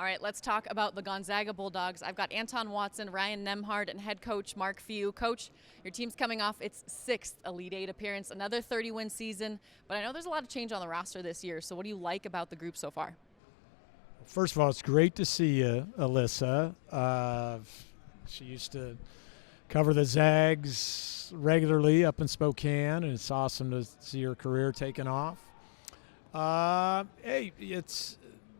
All right, let's talk about the Gonzaga Bulldogs. I've got Anton Watson, Ryan Nembhard, and head coach Mark Few. Coach, your team's coming off its 6th Elite Eight appearance, another 30-win season, but I know there's a lot of change on the roster this year, so what do you like about the group so far? First of all, it's great to see you, Alyssa. She used to cover the Zags regularly up in Spokane, and it's awesome to see her career taking off. Hey,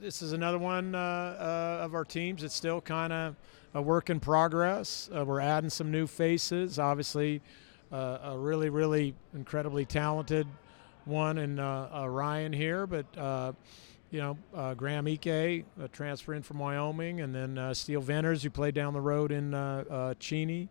this is another one of our teams. It's still kind of a work in progress. We're adding some new faces. Obviously, a really, really incredibly talented one in Ryan here, but Graham Ike, transferring from Wyoming, and then Steele Venters, who played down the road in Cheney,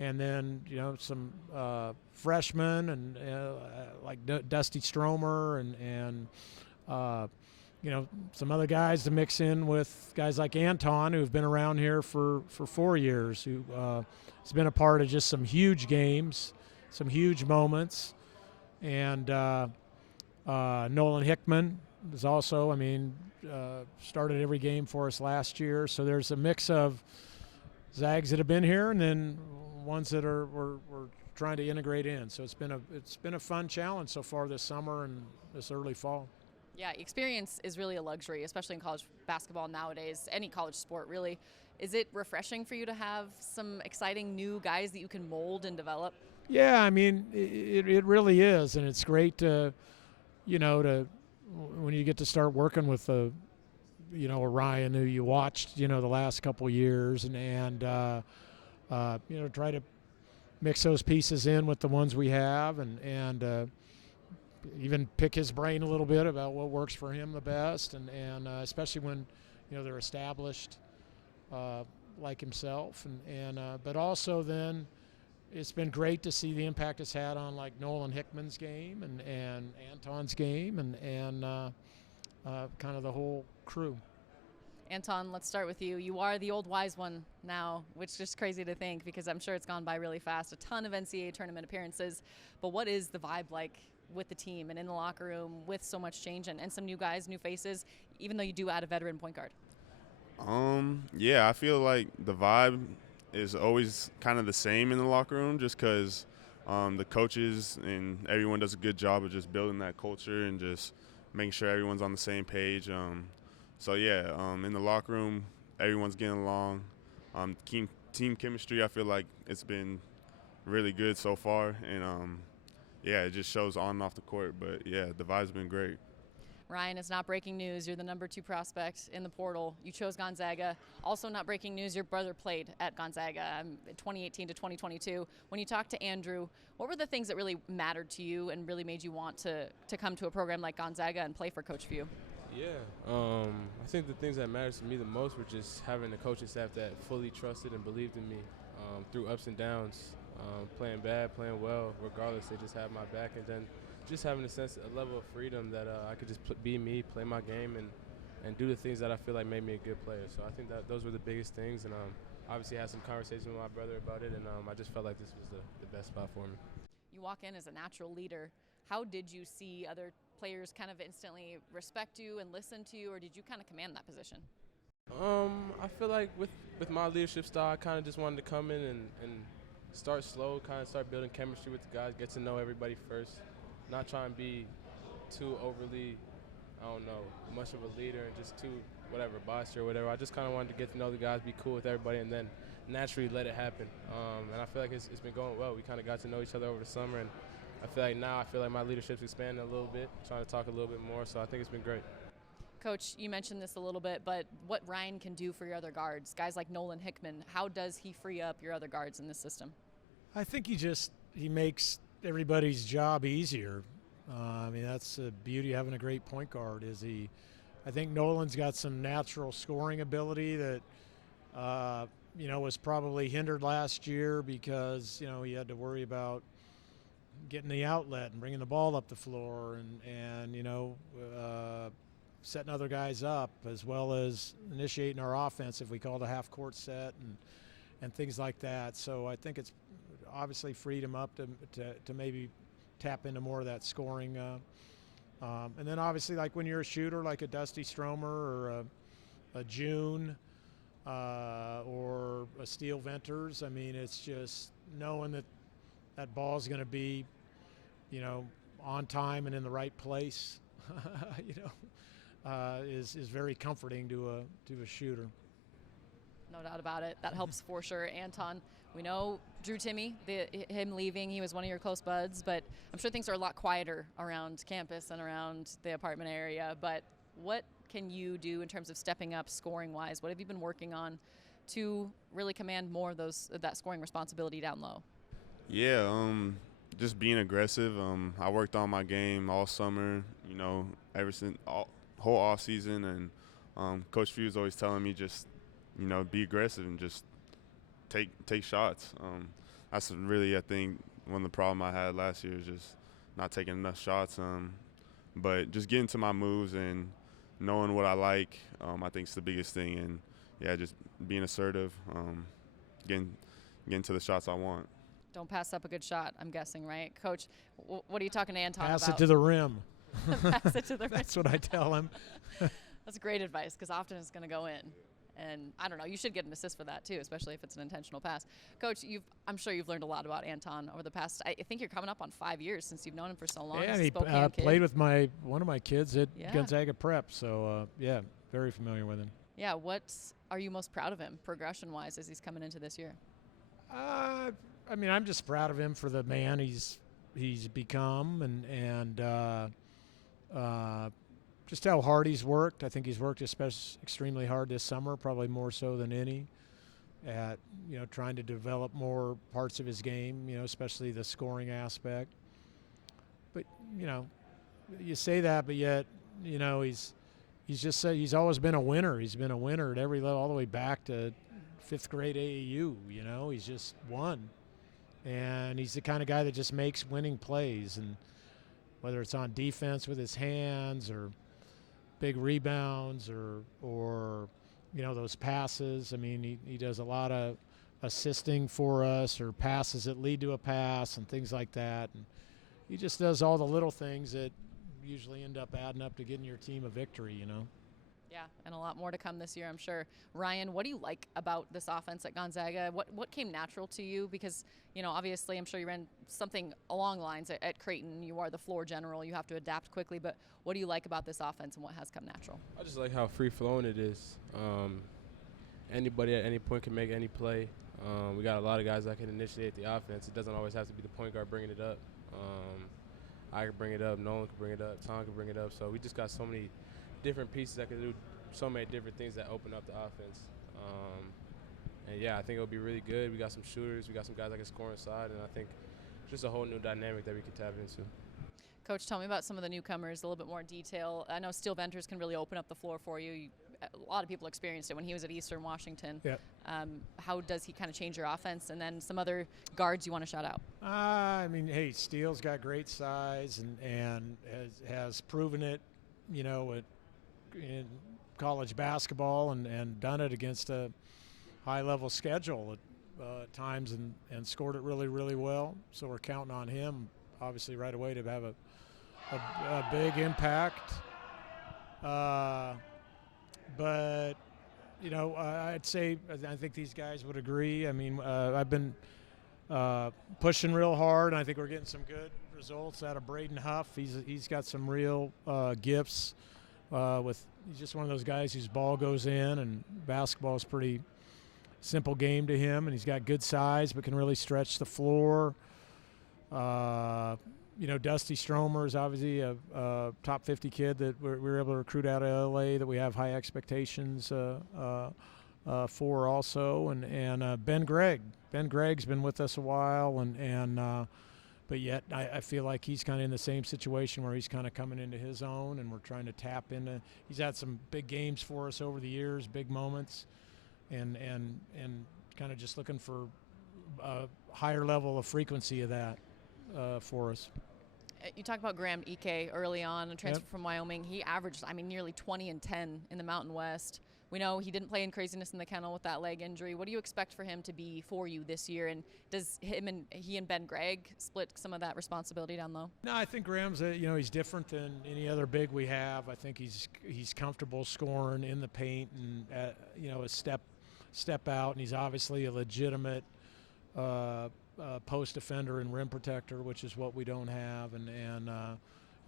and then some freshmen and like Dusty Stromer and some other guys to mix in with guys like Anton, who've been around here for 4 years, who has been a part of just some huge games, some huge moments, and Nolan Hickman is also, started every game for us last year. So there's a mix of Zags that have been here and then ones that we're trying to integrate in. So it's been a fun challenge so far this summer and this early fall. Yeah, experience is really a luxury, especially in college basketball nowadays, any college sport really. Is it refreshing for you to have some exciting new guys that you can mold and develop? Yeah, it really is, and it's great to when you get to start working with a Ryan who you watched the last couple of years and try to mix those pieces in with the ones we have and even pick his brain a little bit about what works for him the best and especially when they're established like himself and but also then it's been great to see the impact it's had on like Nolan Hickman's game and Anton's game and kind of the whole crew. Anton, let's start with you. You are the old wise one now, which is just crazy to think because I'm sure it's gone by really fast. A ton of NCAA tournament appearances, but what is the vibe like with the team and in the locker room with so much change and some new guys, new faces, even though you do add a veteran point guard? Yeah, I feel like the vibe is always kind of the same in the locker room just because the coaches and everyone does a good job of just building that culture and just making sure everyone's on the same page. In the locker room, everyone's getting along. Team chemistry, I feel like it's been really good so far. And, it just shows on and off the court. But, yeah, the vibe's been great. Ryan, it's not breaking news. You're the number 2 prospect in the portal. You chose Gonzaga. Also not breaking news, your brother played at Gonzaga 2018 to 2022. When you talked to Andrew, what were the things that really mattered to you and really made you want to come to a program like Gonzaga and play for Coach Few? Yeah, I think the things that matters to me the most were just having a coaching staff that fully trusted and believed in me through ups and downs, playing bad, playing well, regardless, they just had my back. And then just having a level of freedom that I could just be me, play my game, and do the things that I feel like made me a good player. So I think that those were the biggest things, and obviously had some conversation with my brother about it, and I just felt like this was the best spot for me. You walk in as a natural leader. How did you see other players kind of instantly respect you and listen to you, or did you kind of command that position? I feel like with my leadership style, I kind of just wanted to come in and start slow, kind of start building chemistry with the guys, get to know everybody first. Not trying to be too overly, much of a leader and just too bossy or whatever. I just kind of wanted to get to know the guys, be cool with everybody, and then naturally let it happen. And I feel like it's been going well. We kind of got to know each other over the summer, and I feel like my leadership's expanding a little bit, trying to talk a little bit more, so I think it's been great. Coach, you mentioned this a little bit, but what Ryan can do for your other guards, guys like Nolan Hickman, how does he free up your other guards in this system? I think he makes everybody's job easier. That's the beauty of having a great point guard. I think Nolan's got some natural scoring ability that was probably hindered last year because he had to worry about getting the outlet and bringing the ball up the floor and setting other guys up as well as initiating our offense if we called a half court set and things like that. So I think it's obviously freed him up to maybe tap into more of that scoring. And then obviously like when you're a shooter like a Dusty Stromer or a a June or a Steel Venters. I mean, it's just knowing that that ball is going to be, on time and in the right place, is very comforting to a shooter. No doubt about it. That helps for sure. Anton, we know Drew Timme, him leaving, he was one of your close buds, but I'm sure things are a lot quieter around campus and around the apartment area. But what can you do in terms of stepping up scoring-wise? What have you been working on to really command more of that scoring responsibility down low? Yeah, just being aggressive. I worked on my game all summer, ever since whole off season, and Coach Few is always telling me just, be aggressive and just take shots. That's really, I think, one of the problems I had last year is just not taking enough shots. But just getting to my moves and knowing what I like, I think is the biggest thing. And yeah, just being assertive, getting to the shots I want. Don't pass up a good shot, I'm guessing, right? Coach, what are you talking to Anton Pass about? it to the rim. Pass it to the rim. That's what I tell him. That's great advice, because often it's going to go in. And I don't know, you should get an assist for that too, especially if it's an intentional pass. Coach, I'm sure you've learned a lot about Anton over the past, I think you're coming up on 5 years since you've known him for so long. Yeah, He's a he Spokane kid. played with one of my kids at Gonzaga Prep, so yeah, very familiar with him. Yeah, what are you most proud of him, progression-wise, as he's coming into this year? I mean, I'm just proud of him for the man he's become, and just how hard he's worked. I think he's worked extremely hard this summer, probably more so than any, at trying to develop more parts of his game, especially the scoring aspect. But you say that, but yet he's just said he's always been a winner. He's been a winner at every level, all the way back to 5th grade AAU. He's just won, and he's the kind of guy that just makes winning plays, and whether it's on defense with his hands or big rebounds or those passes. I mean, he does a lot of assisting for us, or passes that lead to a pass and things like that. And he just does all the little things that usually end up adding up to getting your team a victory, Yeah, and a lot more to come this year, I'm sure. Ryan, what do you like about this offense at Gonzaga? What came natural to you? Because, obviously I'm sure you ran something along lines at Creighton. You are the floor general. You have to adapt quickly. But what do you like about this offense and what has come natural? I just like how free-flowing it is. Anybody at any point can make any play. We got a lot of guys that can initiate the offense. It doesn't always have to be the point guard bringing it up. I can bring it up. Nolan can bring it up. Tom can bring it up. So we just got so many different pieces that can do so many different things that open up the offense. And yeah, I think it'll be really good. We got some shooters. We got some guys that can score inside, and I think just a whole new dynamic that we can tap into. Coach, tell me about some of the newcomers, a little bit more detail. I know Steel Venters can really open up the floor for you. A lot of people experienced it when he was at Eastern Washington. Yep. How does he kind of change your offense? And then some other guards you want to shout out? I mean, hey, Steele's got great size and has proven it, in college basketball and done it against a high-level schedule at times and scored it really, really well. So we're counting on him, obviously, right away to have a big impact. But, I'd say I think these guys would agree. I mean, I've been pushing real hard, and I think we're getting some good results out of Braden Huff. He's got some real gifts. He's just one of those guys whose ball goes in, and basketball is pretty simple game to him, and he's got good size but can really stretch the floor. Dusty Stromer is obviously a top 50 kid that we were able to recruit out of LA that we have high expectations for also, and Ben Gregg. Ben Gregg's been with us a while, but yet I feel like he's kind of in the same situation where he's kind of coming into his own, and we're trying to tap into. He's had some big games for us over the years, big moments, and kind of just looking for a higher level of frequency of that for us. You talk about Graham Ike early on, a transfer from Wyoming. He averaged, nearly 20 and 10 in the Mountain West. We know he didn't play in Craziness in the Kennel with that leg injury. What do you expect for him to be for you this year? And does he and Ben Gregg split some of that responsibility down low? No, I think Graham's he's different than any other big we have. I think he's comfortable scoring in the paint and a step out, and he's obviously a legitimate post defender and rim protector, which is what we don't have, and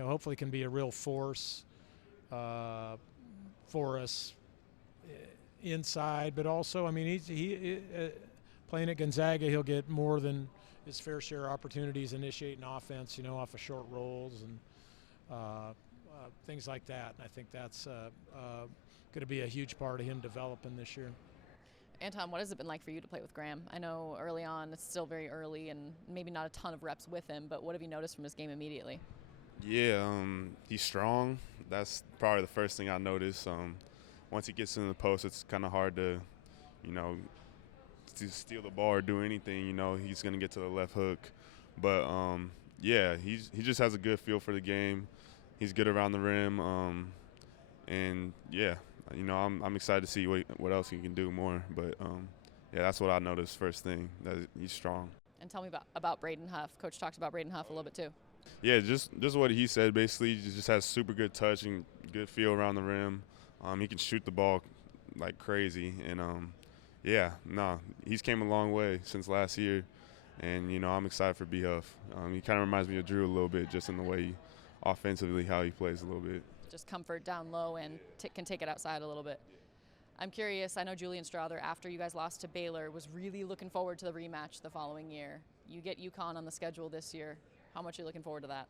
hopefully can be a real force for us inside. But also, I mean, he playing at Gonzaga, he'll get more than his fair share of opportunities initiating offense, off of short rolls and things like that. And I think that's going to be a huge part of him developing this year. Anton, what has it been like for you to play with Graham? I know early on, it's still very early and maybe not a ton of reps with him, but what have you noticed from his game immediately? Yeah, he's strong. That's probably the first thing I noticed. Once he gets in the post, it's kind of hard to steal the ball or do anything. He's going to get to the left hook. But, he just has a good feel for the game. He's good around the rim. I'm excited to see what else he can do more. But, that's what I noticed first thing, that he's strong. And tell me about Braden Huff. Coach talked about Braden Huff a little bit too. Yeah, just what he said. Basically, he just has super good touch and good feel around the rim. He can shoot the ball like crazy, and he's came a long way since last year, and I'm excited for B Huff. He kind of reminds me of Drew a little bit, just in the way offensively how he plays a little bit. Just comfort down low and can take it outside a little bit. I'm curious. I know Julian Strother, after you guys lost to Baylor, was really looking forward to the rematch the following year. You get UConn on the schedule this year. How much are you looking forward to that?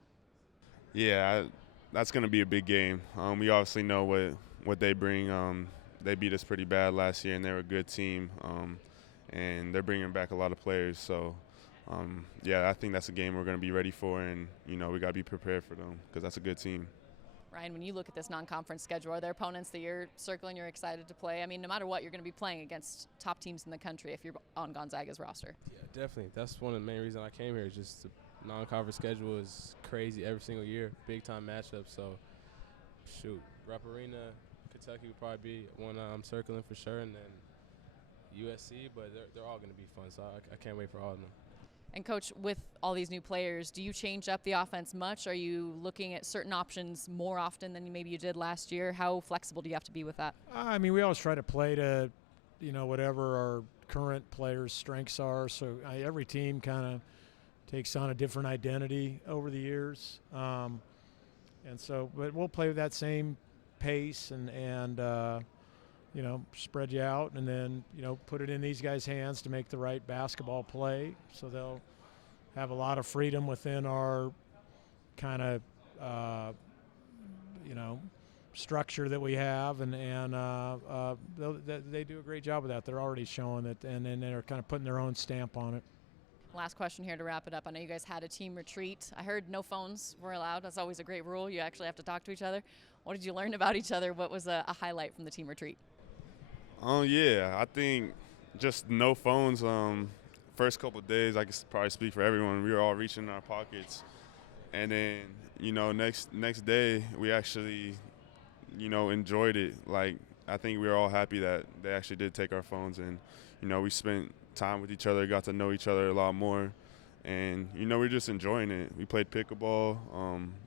Yeah, that's going to be a big game. We obviously know what they bring. They beat us pretty bad last year, and they're a good team, and they're bringing back a lot of players. So, I think that's a game we're going to be ready for, and, we got to be prepared for them because that's a good team. Ryan, when you look at this non-conference schedule, are there opponents that you're circling you're excited to play? I mean, no matter what, you're going to be playing against top teams in the country if you're on Gonzaga's roster. Yeah, definitely. That's one of the main reasons I came here. Just the non-conference schedule is crazy every single year, big-time matchups. So, Rupp Arena, Kentucky would probably be one I'm circling for sure, and then USC, but they're all going to be fun, so I can't wait for all of them. And, Coach, with all these new players, do you change up the offense much? Are you looking at certain options more often than maybe you did last year? How flexible do you have to be with that? We always try to play to, whatever our current players' strengths are. So every team kind of takes on a different identity over the years. But we'll play with that same pace and spread you out and then, put it in these guys' hands to make the right basketball play. So they'll have a lot of freedom within our kind of, structure that we have. And they do a great job with that. They're already showing it, and then they're kind of putting their own stamp on it. Last question here to wrap it up. I know you guys had a team retreat. I heard no phones were allowed. That's always a great rule. You actually have to talk to each other. What did you learn about each other? What was a highlight from the team retreat? I think just no phones. First couple of days, I can probably speak for everyone. We were all reaching in our pockets, and then next day we actually enjoyed it. Like, I think we were all happy that they actually did take our phones, and we spent time with each other, got to know each other a lot more, and we're just enjoying it. We played pickleball.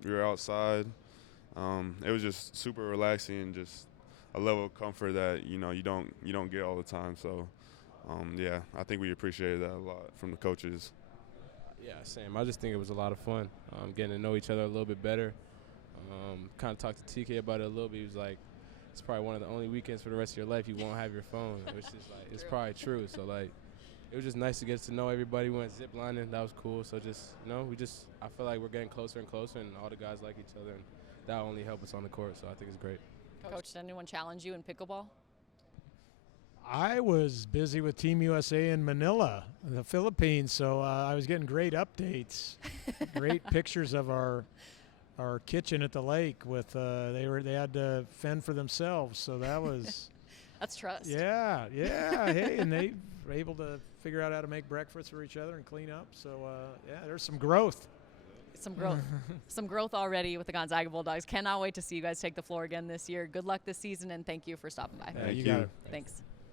We were outside. It was just super relaxing and just a level of comfort that you don't get all the time. So I think we appreciated that a lot from the coaches. Yeah, same. I just think it was a lot of fun, getting to know each other a little bit better. Kind of talked to TK about it a little bit. He was like, it's probably one of the only weekends for the rest of your life you won't have your phone, which is like, it's probably true. So it was just nice to get to know everybody. We went zip lining. That was cool. So I feel like we're getting closer and closer, and all the guys like each other, and that only help us on the court. So I think it's great. Coach, did anyone challenge you in pickleball? I was busy with Team USA in Manila, in the Philippines, so I was getting great updates, great pictures of our kitchen at the lake. With they had to fend for themselves, so that was that's trust. Yeah. Hey, and they were able to figure out how to make breakfast for each other and clean up. So there's some growth. some growth already with the Gonzaga Bulldogs. Cannot wait to see you guys take the floor again this year. Good luck this season, and thank you for stopping by. Thank you you. got it. Thanks.